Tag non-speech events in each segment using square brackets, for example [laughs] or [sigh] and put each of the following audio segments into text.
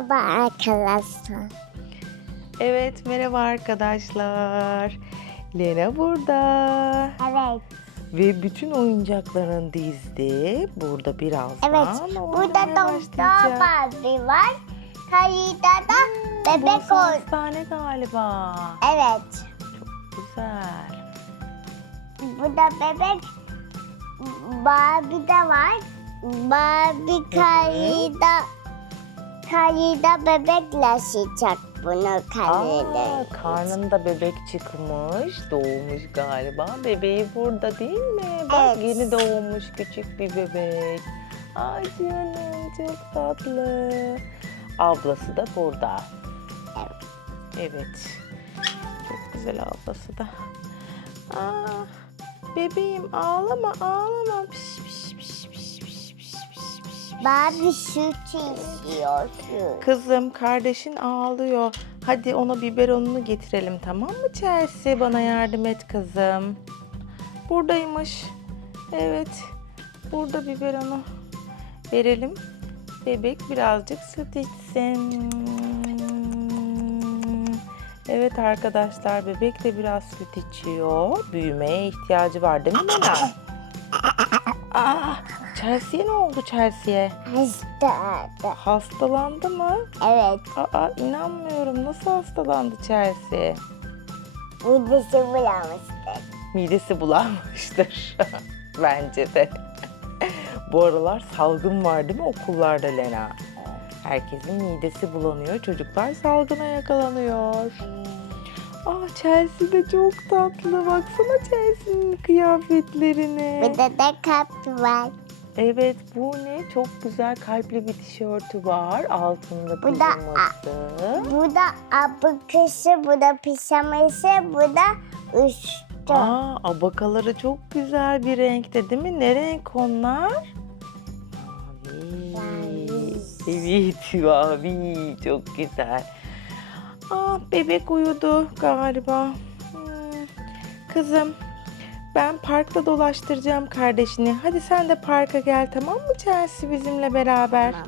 Merhaba arkadaşlar. Evet merhaba arkadaşlar. Lena burada. Evet. Ve bütün oyuncaklarını dizdi. Burada birazdan Evet. Burada doktor. Barbie var. Kayıda da bebek Burası ol. hastane galiba. Evet. Güzel. Burada bebek Barbie de var. Barbie kayıda kayıda bebekle sıcak bunu Aa, kayıda. karnında bebek çıkmış. Doğmuş galiba. Bebeği burada değil mi? Bak Evet. yeni doğmuş küçük bir bebek. Ay canım çok tatlı. Ablası da burada. Evet. Evet. Çok güzel ablası da. Aa, bebeğim ağlama ağlama. Piş, piş, Barbie süt istiyor süt. Kızım kardeşin ağlıyor. Hadi ona biberonunu getirelim tamam mı Chelsea? Bana yardım et kızım. Buradaymış. Evet. Burada biberonu verelim. Bebek birazcık süt içsin. Evet arkadaşlar bebek de biraz süt içiyor. Büyümeye ihtiyacı var değil mi Lena? Aa, [laughs] Chelsea'ye ne oldu Chelsea'ye? Hasta. Hastalandı mı? Evet. Aa inanmıyorum. Nasıl hastalandı Chelsea? Midesi bulamıştı. Midesi bulanmıştır. [laughs] Bence de. Bu aralar salgın var değil mi okullarda Lena? Herkesin midesi bulanıyor. Çocuklar salgına yakalanıyor. Aa Chelsea de çok tatlı. Baksana Chelsea'nin kıyafetlerine. Burada da kap var. Evet bu ne? Çok güzel kalpli bir tişörtü var. Altında Bu da-. Bu da abakısı, bu da pijaması, bu da üstü. Aa, abakaları çok güzel bir renkte değil mi? Ne renk onlar? Mavi. Evet, [laughs] mavi. Çok güzel. Aa, bebek uyudu galiba. Hmm, Kızım, ben parkta dolaştıracağım kardeşini. Hadi sen de parka gel tamam mı Chelsea bizimle beraber? Tamam.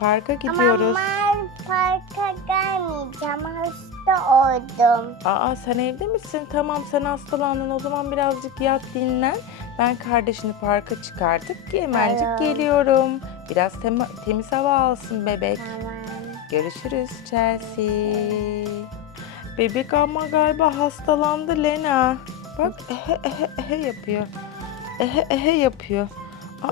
Parka gidiyoruz. Ama ben parka gelmeyeceğim, hasta oldum. Aa sen evde misin? Tamam sen hastalandın o zaman birazcık yat dinlen. Ben kardeşini parka çıkartıp hemencik Tamam. geliyorum. Biraz tem- temiz hava alsın bebek. Tamam. Görüşürüz Chelsea. Bebek ama galiba hastalandı Lena. Bak ehe ehe ehe yapıyor. Ehe ehe yapıyor.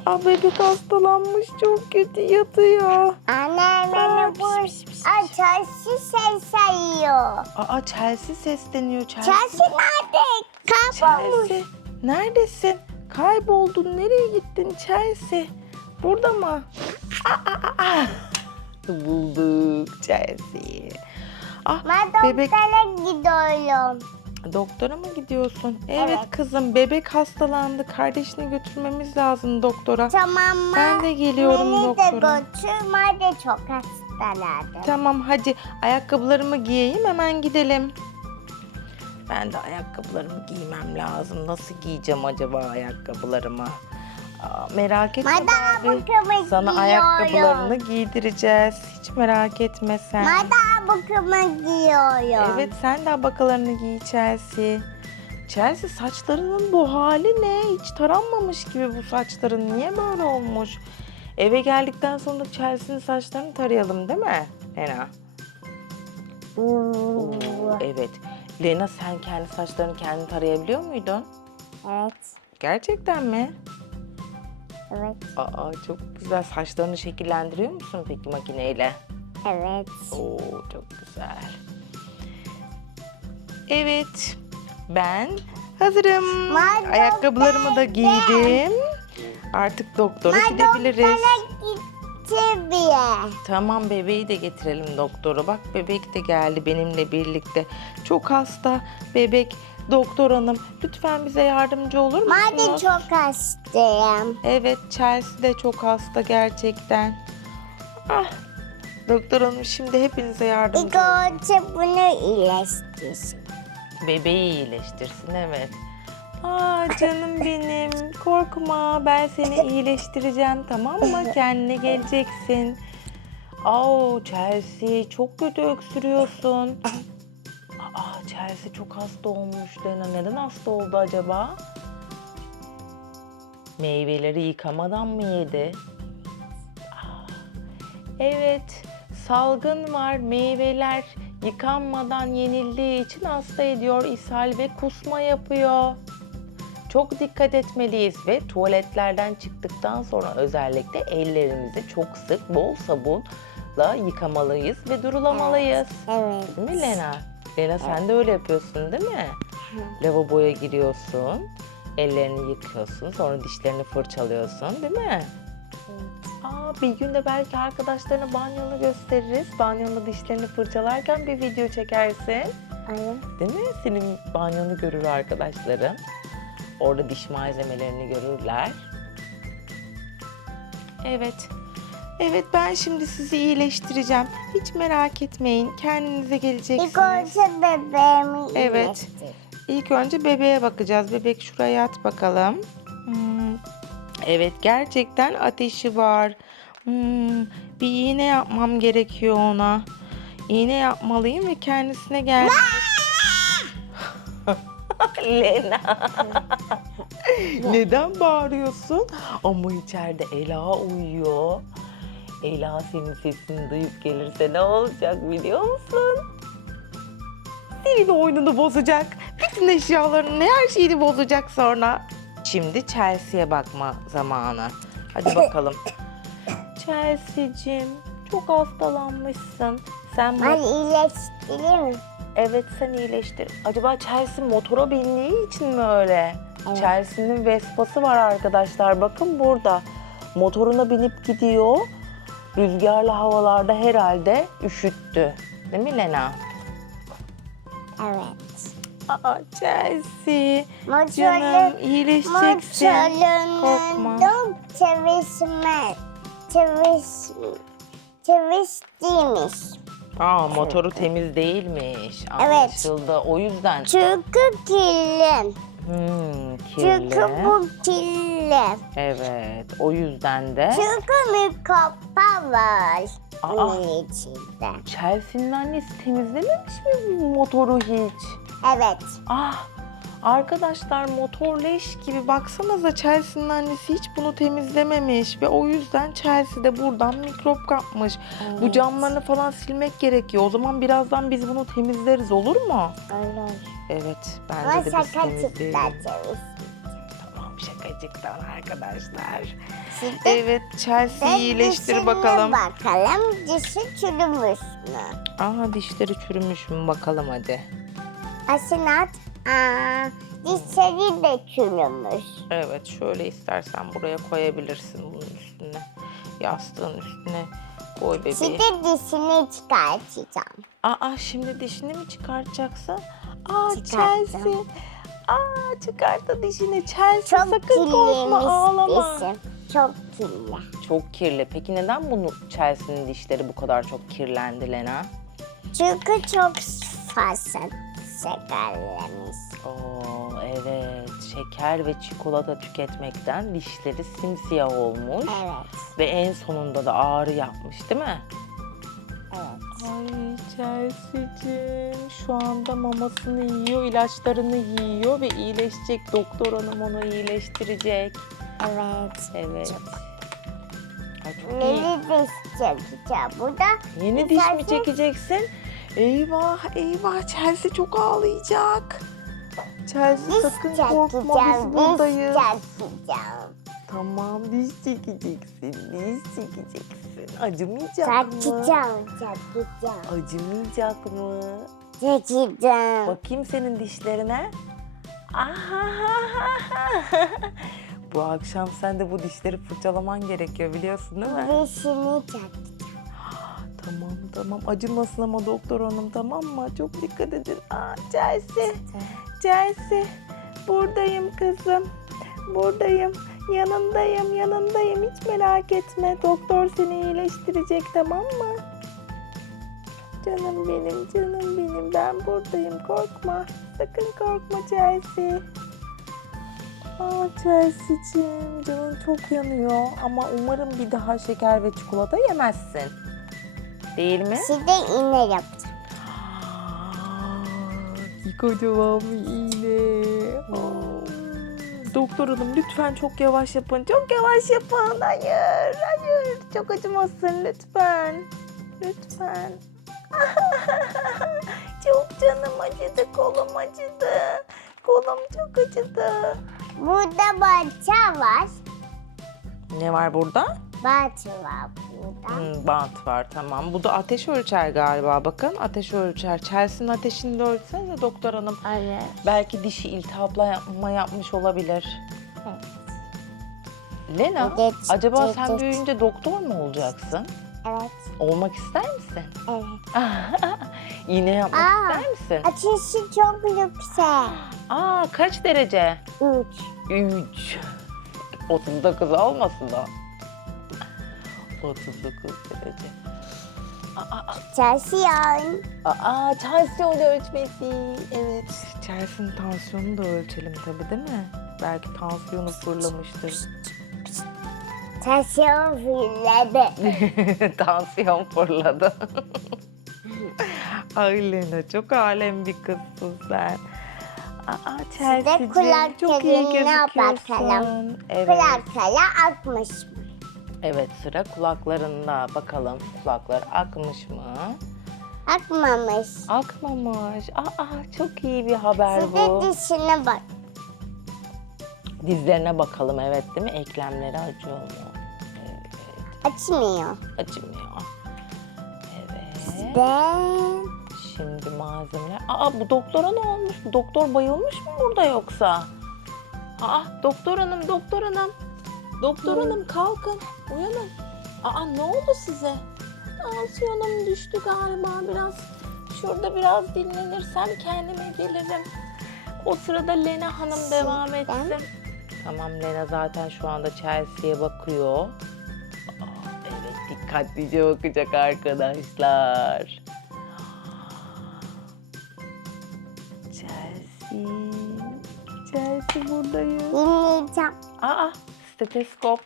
Aa bebek hastalanmış çok kötü yatıyor. Anne, beni bu açası şey sayıyor. Aa Chelsea sesleniyor Chelsea. Chelsea nerede? Kaybolmuş. Chelsea neredesin? Kayboldun. Nereye gittin Chelsea? Burada mı? Aa, aa, aa. Bulduk Chelsea. Ah Ben bebek gidiyorum. Doktora mı gidiyorsun? Evet, Evet. kızım bebek hastalandı. Kardeşini götürmemiz lazım doktora. Tamam mı? Ben de geliyorum Beni doktora. de götür, ben de çok hastalardım. Tamam hadi ayakkabılarımı giyeyim hemen gidelim. Ben de ayakkabılarımı giymem lazım. Nasıl giyeceğim acaba ayakkabılarımı? Aa, merak etme Barbie. bakımı Sana giyiyorum. ayakkabılarını giydireceğiz. Hiç merak etme sen. Mada bakımı giyiyorum. Evet sen de abakalarını giy Chelsea. Chelsea saçlarının bu hali ne? Hiç taranmamış gibi bu saçların. Niye böyle olmuş? Eve geldikten sonra Chelsea'nin saçlarını tarayalım değil mi Lena? Oo, evet. Lena sen kendi saçlarını kendin tarayabiliyor muydun? Evet. Gerçekten mi? Evet. Aa çok güzel. Saçlarını şekillendiriyor musun peki makineyle? Evet. Oo çok güzel. Evet. Ben hazırım. Ben Ayakkabılarımı da giydim. Artık doktora gidebiliriz. Bana gitti bir. Tamam bebeği de getirelim doktora. Bak bebek de geldi benimle birlikte. Çok hasta bebek. Doktor hanım lütfen bize yardımcı olur Ben de musunuz? çok hastayım. Evet Chelsea de çok hasta gerçekten. Ah. Doktor hanım şimdi hepinize yardımcı İlk önce bunu iyileştirsin. Bebeği iyileştirsin evet. Aa canım benim korkma ben seni iyileştireceğim tamam mı? Kendine geleceksin. Au Chelsea çok kötü öksürüyorsun. Aa Chelsea çok hasta olmuş Lena. Neden hasta oldu acaba? Meyveleri yıkamadan mı yedi? Aa, Evet, salgın var. Meyveler yıkanmadan yenildiği için hasta ediyor, ishal ve kusma yapıyor. Çok dikkat etmeliyiz ve tuvaletlerden çıktıktan sonra özellikle ellerimizi çok sık bol sabunla yıkamalıyız ve durulamalıyız. Evet. Değil mi Lena? Lena sen de öyle yapıyorsun değil mi? Lavaboya giriyorsun, ellerini yıkıyorsun, sonra dişlerini fırçalıyorsun değil mi? Bir gün de belki arkadaşlarına banyonu gösteririz. Banyonda dişlerini fırçalarken bir video çekersin. Aynen. Değil mi? Senin banyonu görür arkadaşların. Orada diş malzemelerini görürler. Evet. Evet ben şimdi sizi iyileştireceğim. Hiç merak etmeyin. Kendinize İlk geleceksiniz. önce bebeğimi Evet. iyileştir. İlk önce bebeğe bakacağız. Bebek şuraya at bakalım. Hmm, Evet gerçekten ateşi var. Hmm, bir iğne yapmam gerekiyor ona. İğne yapmalıyım ve kendisine gel. [laughs] Lena. [laughs] Neden bağırıyorsun? Ama içeride Ela uyuyor. Ela senin sesini duyup gelirse ne olacak biliyor musun? Senin oyununu bozacak. Bütün eşyalarını, her şeyini bozacak sonra. Şimdi Chelsea'ye bakma zamanı. Hadi bakalım. [laughs] Chelsea'cim çok hastalanmışsın. Sen Ben mo- iyileştireyim? Evet sen iyileştir. Acaba Chelsea motora bindiği için mi öyle? Evet. Chelsea'nin Vespa'sı var arkadaşlar. Bakın burada. Motoruna binip gidiyor. Rüzgarlı havalarda herhalde üşüttü. Değil mi Lena? Evet. Aa Chelsea. Canım Motorlu, iyileşeceksin. Korkma. motorunun çalışma, çalış, çalıştıymış. Aa motoru temiz değilmiş. Evet. Anlaşıldı. O yüzden. Çünkü kirli. Hmm, Çünkü kirli. bu kirli. Evet. O yüzden de. Çünkü mikroplar var Aa. bunun içinde. Chelsea'nin annesi temizlememiş mi motoru hiç? Evet. Ah arkadaşlar motor leş gibi baksanıza Chelsea'nin annesi hiç bunu temizlememiş ve o yüzden Chelsea de buradan mikrop kapmış. Bu Evet. camlarını falan silmek gerekiyor. O zaman birazdan biz bunu temizleriz olur mu? Olur. Evet Ama bence de biz temizleyelim. Tamam şakacıktan arkadaşlar. Şimdi Evet Chelsea iyileştir bakalım. bakalım dişi çürümüş mü? Aha dişleri çürümüş mü bakalım hadi. Asinat, aa, dişleri de çürümüş. Evet şöyle istersen buraya koyabilirsin bunun üstüne. Yastığın üstüne koy bebeği. Şimdi dişini çıkartacağım. Aa şimdi dişini mi çıkartacaksın? Aa Çıkarttım. Chelsea. Aa çıkarttı dişini. Chelsea Çok sakın korkma kirliymiş ağlama. dişim. Çok kirli. Çok kirli. Peki neden bunu Chelsea'nin dişleri bu kadar çok kirlendi Lena? Çünkü çok fazla şekerlemiş. Oo evet. Şeker ve çikolata tüketmekten dişleri simsiyah olmuş. Evet. Ve en sonunda da ağrı yapmış değil mi? Evet. Ay Chelsea'cim şu anda mamasını yiyor, ilaçlarını yiyor ve iyileşecek. Doktor hanım onu iyileştirecek. Evet. Evet. Ay çok iyi. Yeni diş çekeceğim. Bu da Yeni diş mi çekeceksin? Eyvah eyvah Chelsea çok ağlayacak. Chelsea diş sakın korkma biz buradayız. çekeceğim. Tamam diş çekeceksin, diş çekeceksin. Acımayacak mı? Çekeceğim. Çekeceğim. Acımayacak mı? Çekeceğim. Bakayım senin dişlerine. Aha. [laughs] bu akşam sen de bu dişleri fırçalaman gerekiyor biliyorsun değil mi? Dişini çekeceğim. Tamam acımasın ama doktor hanım tamam mı? Çok dikkat edin. Aa, Chelsea, Chelsea buradayım kızım. Buradayım. Yanındayım, yanındayım. Hiç merak etme. Doktor seni iyileştirecek tamam mı? Canım benim, canım benim. Ben buradayım. Korkma. Sakın korkma Chelsea. Aa Chelsea'cim canın çok yanıyor ama umarım bir daha şeker ve çikolata yemezsin. Değil mi? Şimdi iğne yapacağım. Kocaman bir iğne. Aa. Doktor hanım lütfen çok yavaş yapın. Çok yavaş yapın. Hayır, hayır. Çok acımasın lütfen. Lütfen. [laughs] çok canım acıdı, kolum acıdı. Kolum çok acıdı. Burada bahçe var. Ne var burada? Bahçe var burada. Hmm, bant var tamam. Bu da ateş ölçer galiba. Bakın ateş ölçer. Chelsea'nin ateşini de ölçsenize doktor hanım. Evet. Belki dişi iltihapla yapma yapmış olabilir. Lena, Geç, acaba geç, sen geç. büyüyünce doktor mu olacaksın? Evet. Olmak ister misin? Evet. [laughs] İğne yapmak Aa. ister misin? Ateşi çok yüksek. Aa, kaç derece? Üç. 3. 39 olmasın da. 39 derece. Aa, aa, Çalışıyor. aa, tansiyon ölçmesi. Evet. Chelsea'nin tansiyonunu da ölçelim tabii değil mi? Belki tansiyonu fırlamıştır. Çalışıyor fırladı. [laughs] Tansiyon fırladı. [laughs] Ay Lena çok alem bir kızsın sen. Aa Chelsea'cim kulak çok iyi teliğine gözüküyorsun. bakalım. Evet. Plakaya atmış mı? Evet sıra kulaklarında. Bakalım kulaklar akmış mı? Akmamış. Akmamış. Aa çok iyi bir haber Şimdi bu. dişine bak. Dizlerine bakalım evet değil mi? Eklemleri acıyor mu? Evet. Açmıyor. Acımıyor. Evet. Ben Şimdi malzemeler. Aa bu doktora ne olmuş? Bu doktor bayılmış mı burada yoksa? Aa doktor hanım, doktor hanım. Doktor hanım kalkın, uyanın. Aa ne oldu size? Tansiyonum düştü galiba biraz. Şurada biraz dinlenirsem kendime gelirim. O sırada Lena Hanım devam etsin. Tamam Lena zaten şu anda Chelsea'ye bakıyor. Aa, evet dikkatlice bakacak arkadaşlar. Chelsea. Chelsea buradayız. dinleyeceğim. Aa steteskop.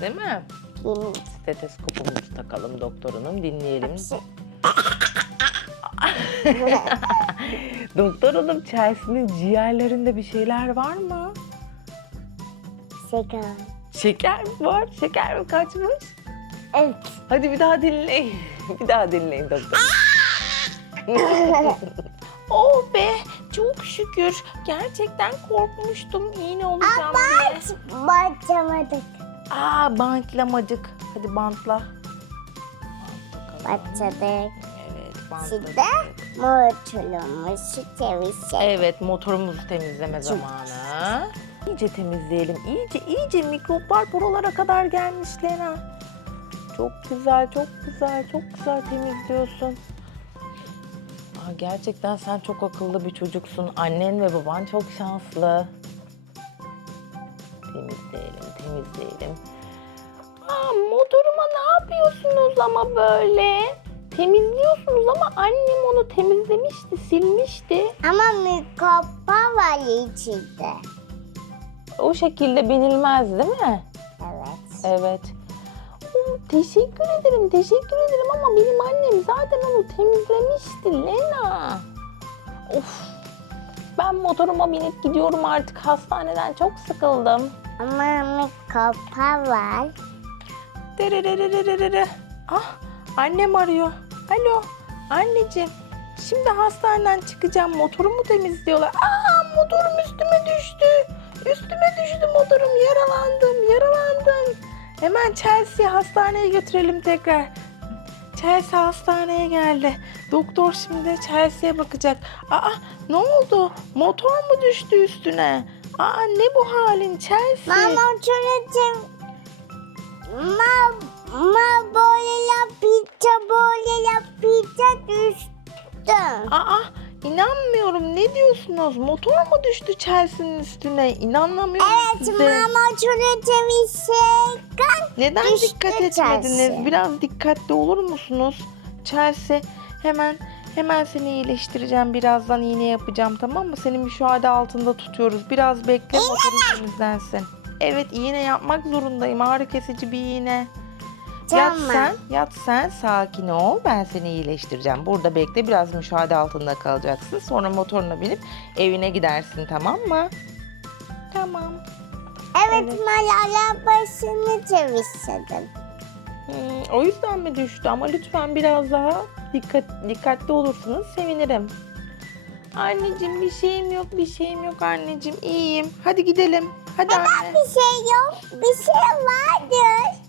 Değil mi? Dinleyeceğim. Steteskopumuzu takalım doktorunun dinleyelim. [laughs] Doktor hanım Chelsea'nin ciğerlerinde bir şeyler var mı? Şeker. Şeker mi var? Şeker mi kaçmış? Evet. Hadi bir daha dinleyin. [laughs] bir daha dinleyin doktor. [laughs] oh be çok şükür. Gerçekten korkmuştum iğne olacağım diye. Başlamadık. Aa bantlamacık. Hadi bantla. Başladık. Evet bantla. Şimdi motorumuzu temizleyelim. Evet motorumuzu temizleme zamanı. İyice temizleyelim. İyice iyice mikroplar buralara kadar gelmiş Lena. Çok güzel, çok güzel, çok güzel temizliyorsun. Aa, gerçekten sen çok akıllı bir çocuksun. Annen ve baban çok şanslı. Temizleyelim, temizleyelim. Aa, motoruma ne yapıyorsunuz ama böyle? Temizliyorsunuz ama annem onu temizlemişti, silmişti. Ama mikrop var içinde. O şekilde binilmez değil mi? Evet. Evet. Oo, teşekkür ederim, teşekkür ederim ama benim annem zaten onu temizlemişti Lena. Of. Ben motoruma binip gidiyorum artık hastaneden çok sıkıldım. Ama mikrop var. Derererererere. Ah annem arıyor. Alo anneciğim. Şimdi hastaneden çıkacağım. Motorumu temizliyorlar. Aa motorum üstüme düştü. Üstüme düştü motorum. Yaralandım yaralandım. Hemen Chelsea hastaneye götürelim tekrar. Chelsea hastaneye geldi. Doktor şimdi Chelsea'ye bakacak. Aa ne oldu? Motor mu düştü üstüne? Aa ne bu halin Chelsea? Mama çocuğum. Ma, ma böyle yapınca böyle yapınca düştüm. Aa inanmıyorum. Ne diyorsunuz? Motor mu düştü Chelsea'nin üstüne? İnanamıyorum Evet size. mama çocuğum şey Neden düştü dikkat etmediniz? Chelsea. Biraz dikkatli olur musunuz? Chelsea hemen hemen seni iyileştireceğim. Birazdan iğne yapacağım tamam mı? Seni müşahede altında tutuyoruz. Biraz bekle motorun temizlensin. Evet iğne yapmak zorundayım. Ağrı kesici bir iğne. Yat mı? sen, yat sen sakin ol. Ben seni iyileştireceğim. Burada bekle biraz müşahede altında kalacaksın. Sonra motoruna binip evine gidersin tamam mı? Tamam. Evet, Evet. Malala başını çevirsin. Hmm, o yüzden mi düştü ama lütfen biraz daha dikkat dikkatli olursanız sevinirim. Anneciğim bir şeyim yok, bir şeyim yok anneciğim. iyiyim. Hadi gidelim. Hadi anne. Bir şey yok, bir şey vardır.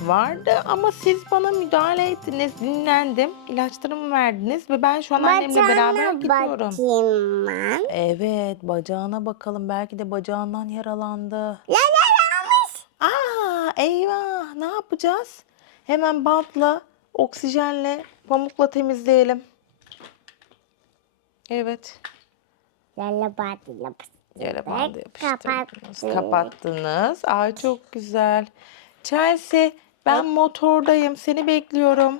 Vardı ama siz bana müdahale ettiniz. Dinlendim. İlaçlarımı verdiniz ve ben şu an annemle beraber gidiyorum. bakayım ben. Evet, bacağına bakalım. Belki de bacağından yaralandı. Yaralanmış. Aa, eyvah. Ne yapacağız? Hemen bantla, oksijenle, pamukla temizleyelim. Evet. Yalla batı Yere bandı yapıştırdınız. Kapattık. Kapattınız. Ay çok güzel. Chelsea, ben motordayım. Seni bekliyorum.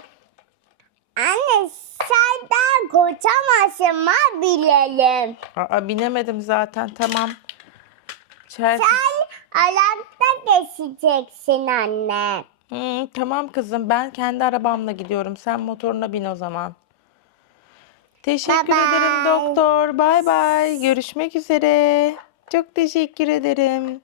Anne sen daha koşamazsın mı bilelim. Aa, binemedim zaten. Tamam. Chelsea. Sen ayakta geçeceksin anne. Hmm, tamam kızım. Ben kendi arabamla gidiyorum. Sen motoruna bin o zaman. Teşekkür Bye bye. ederim doktor. Bay bay. Görüşmek üzere. Çok teşekkür ederim.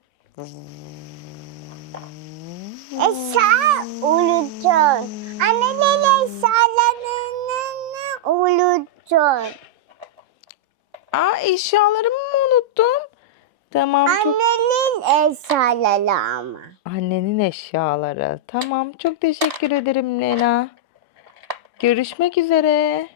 Eşya unutun. Annenin eşyalarını unutun. Aa eşyalarımı mı unuttum? Tamam çok Annenin eşyaları ama. Annenin eşyaları. Tamam. Çok teşekkür ederim Lena. Görüşmek üzere.